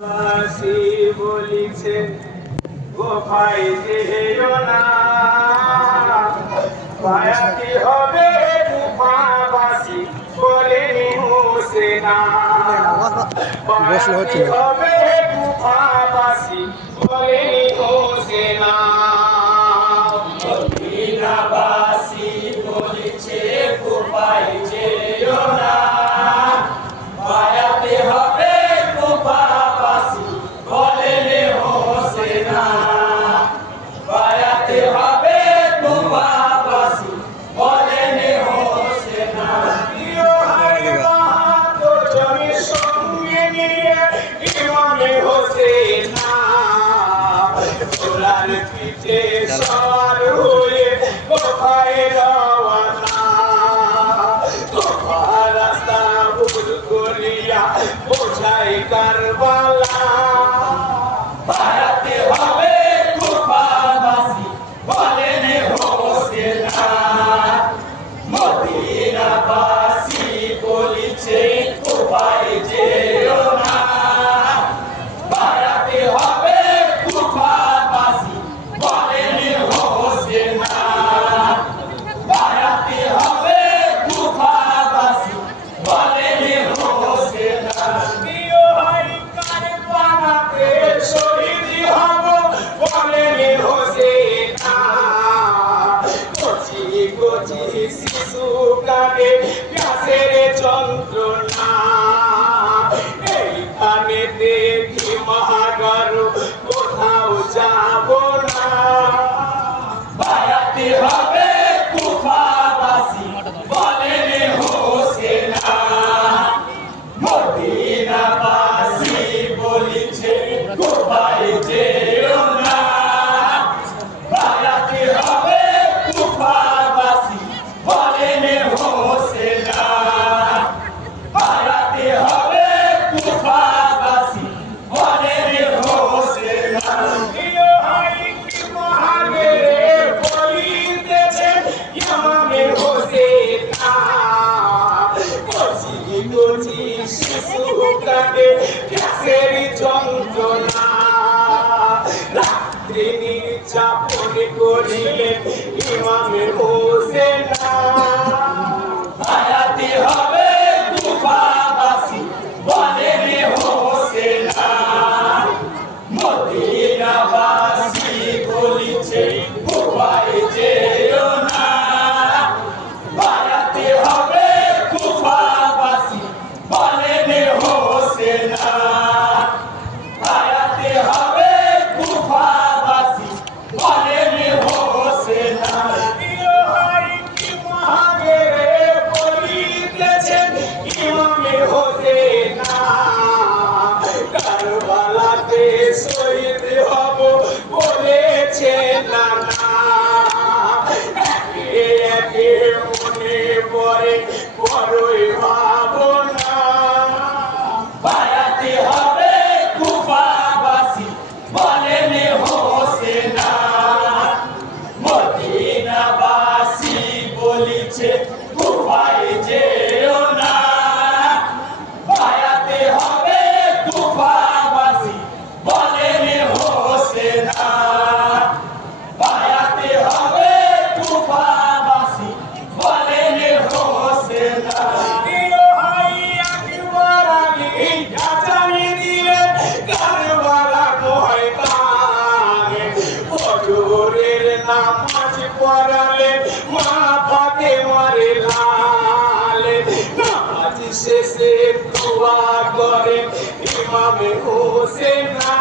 বাসি বলিছেন গোপাই যেও না পায়াতি হবে গুফাবাসী বলেনি হোসেনা পায়াতি হবে গুফাবাসী বলেনি হোসেনা মদিনাবাসী বলিছে গোপাই যেও না পায়াতি হবে গুফাবাসী বলেনি হোসেনা পায়াতি হবে গুফাবাসী বলেনি হোসেনা ইয়ো হাইবা তো জমি সঙ্গে নিয়ে ইমামে হোসেনা গোলার পিঠে সওয়ার হয়ে কোথায় রওনা কোথায় রাস্তা ভুল করিয়া বোঝাই কারবালা পায়াতে হবে কুফাবাসী বলেনি হোসেনা মদিনাবাসী বলিছে কুফায় যেও না পায়াতে হবে কুফাবাসী বলেনি হোসেনা পায়াতে হবে কুফাবাসী বলেনি হোসেনা প্রিয় ভাই কারবালাতে শহীদ হব বলেনি হোসেনা কচি কচি শিশু কাঁদে প্যাসের যন্ত্রণা এইখানে দেখি মহাগর কোথাও যাব না পায়াতে হবে কুফাবাসী বলেনি হোসেনা মদিনাবাসী বলিছে কুফায় যেও না পায়াতে হবে কুফাবাসী বলেনি হোসেনা পায়াতে হবে কুফাবাসী বলেনি হোসেনা ইয়ো হাই কি মহানে বলিতেছে ইমামে হোসেনা কচি কচি শিশু কাঁদে প্যাসের যন্ত্রণা রাত্রি নির্যাতন করিলেন ইমামে হোসেনা পায়াতে হবে কুফাবাসী বলেনি হোসেনা মদিনাবাসী বলিছে কুফায় যেও না পায়াতে হবে কুফাবাসী বলেনি হোসেনা পায়াতে হবে কুফাবাসী বলেনি হোসেনা ইয়ো হাই কি মহানে বলিতেছেন ইমামে হোসেনা কারবালাতে শহীদ হব বলেছে নানা একে একে মনে পড়ে বড়ই ভাবনা পায়াতে হবে কুফাবাসী বলেনি হোসেনা মদিনাবাসী বলিছে কুফায় যেও না পায়াতে হবে কুফাবাসী বলেনি হোসেনা পায়াতে হবে কুফাবাসী বলেনি হোসেনা ইয়ো হাই একবার আগে জানি দিলে কারবালা ময়দানে ফজরের নামাজ পড়ালে মা ফাতেমারে লালে নামাজ শেষে দোয়া করে ইমামে হোসেনা